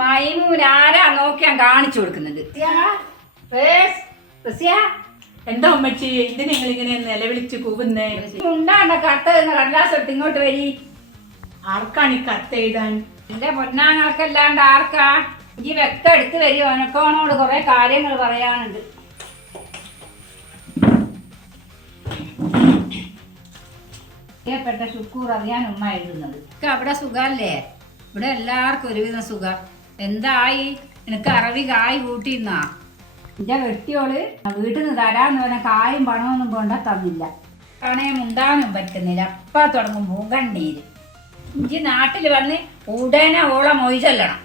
മൈമൂൻ ആരാ നോക്കി ഞാൻ കാണിച്ചു കൊടുക്കുന്നത് എന്താ ഉമ്മച്ചി? ഇത് നിങ്ങൾ ഇങ്ങനെ നിലവിളിച്ച് കൂവുന്നേ? ഉണ്ടാണ്ട കത്ത് കടലാസ് എടുത്ത് ഇങ്ങോട്ട് വരി? ആർക്കാണ് ഈ കത്ത് എഴുതാൻ? എന്റെ പൊന്നാങ്ങൾക്കല്ലാണ്ട് ആർക്കാ? ഈ വ്യക്തം എടുത്ത് വരി എനക്കോണോട് കുറെ കാര്യങ്ങൾ പറയാനുണ്ട്. പ്രിയപ്പെട്ട ഷുക്കൂർ അറിയാൻ ഉമ്മ എഴുതുന്നത്. അവിടെ സുഖല്ലേ? ഇവിടെ എല്ലാവർക്കും ഒരുവിധം സുഖം. എന്തായി? നിനക്ക് അറവി കായ് കൂട്ടിയിരുന്നാ? എന്റെ വെട്ടിയോൾ. വീട്ടിൽ നിന്ന് തരാന്ന് പറഞ്ഞ കായും പണമൊന്നും കൊണ്ട തന്നില്ല. ആണേ മുണ്ടാനും പറ്റുന്നില്ല. അപ്പ തുടങ്ങും പൂങ്കണ്ണീര്. ഇഞ്ചി നാട്ടിൽ വന്ന് ഉടനെ ഓളെ മൊയ്തല്ലണം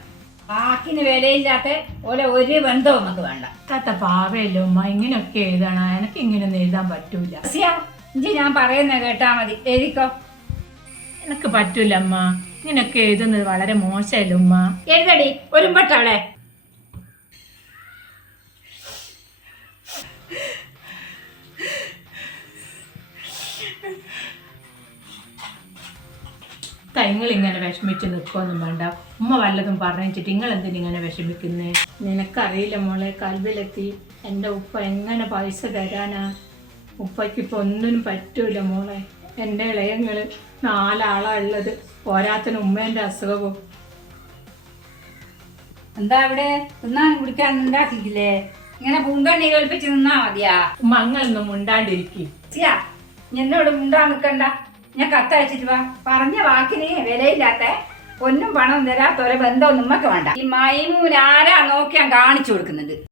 ബാക്കിന് വിലയില്ലാത്ത ഓലെ ഒരു ബന്ധവും നമുക്ക് വേണ്ട. കത്ത പാവയല്ലോ ഉമ്മ. ഇങ്ങനെയൊക്കെ എഴുതണം. എനിക്ക് ഇങ്ങനെയൊന്നും എഴുതാൻ പറ്റൂല. ഇഞ്ചി ഞാൻ പറയുന്നത് കേട്ടാ മതി. എഴുതിക്കോ. എനിക്ക് പറ്റൂല അമ്മ ഇങ്ങനെയൊക്കെ എഴുതുന്നത് വളരെ മോശമല്ല ഉമ്മ? എഴുതടി ഒരുമ്പട്ടവളെ നിങ്ങൾ ഇങ്ങനെ വിഷമിച്ച് നിൽക്കൊന്നും വേണ്ട. ഉമ്മ വല്ലതും പറഞ്ഞിട്ട് നിങ്ങൾ എന്തിനാ ഇങ്ങനെ വിഷമിക്കുന്നേ? നിനക്കറിയില്ല മോളെ കൽവിലെത്തി എന്റെ ഉപ്പ എങ്ങനെ പൈസ തരാനാ? ഉപ്പയ്ക്ക് ഇപ്പൊ ഒന്നിനും പറ്റൂല മോളെ. എന്റെ ഇളയങ്ങൾ നാലാളാ ഉള്ളത്. പോരാത്തിന് ഉമ്മേന്റെ അസുഖവും. എന്താ ഇവിടെ തിന്നാൻ കുടിക്കാൻ ഉണ്ടാക്കിക്കില്ലേ? ഇങ്ങനെ പൂങ്കണ്ണി കേൾപ്പിച്ച് നിന്നാ മതിയാ. മങ്ങളൊന്നും മുണ്ടാണ്ടിരിക്കും. എന്നോട് മുണ്ടാ നിക്കണ്ട. ഞാൻ കത്തയച്ചിട്ട് വാ. പറഞ്ഞ വാക്കിന് വിലയില്ലാത്ത ഒന്നും പണം തരാത്ത ഒരു ബന്ധവും നമ്മക്ക് വേണ്ട. ഈ മൈമൂൻ ആരാ നോക്കി ഞാൻ കാണിച്ചു കൊടുക്കുന്നത്?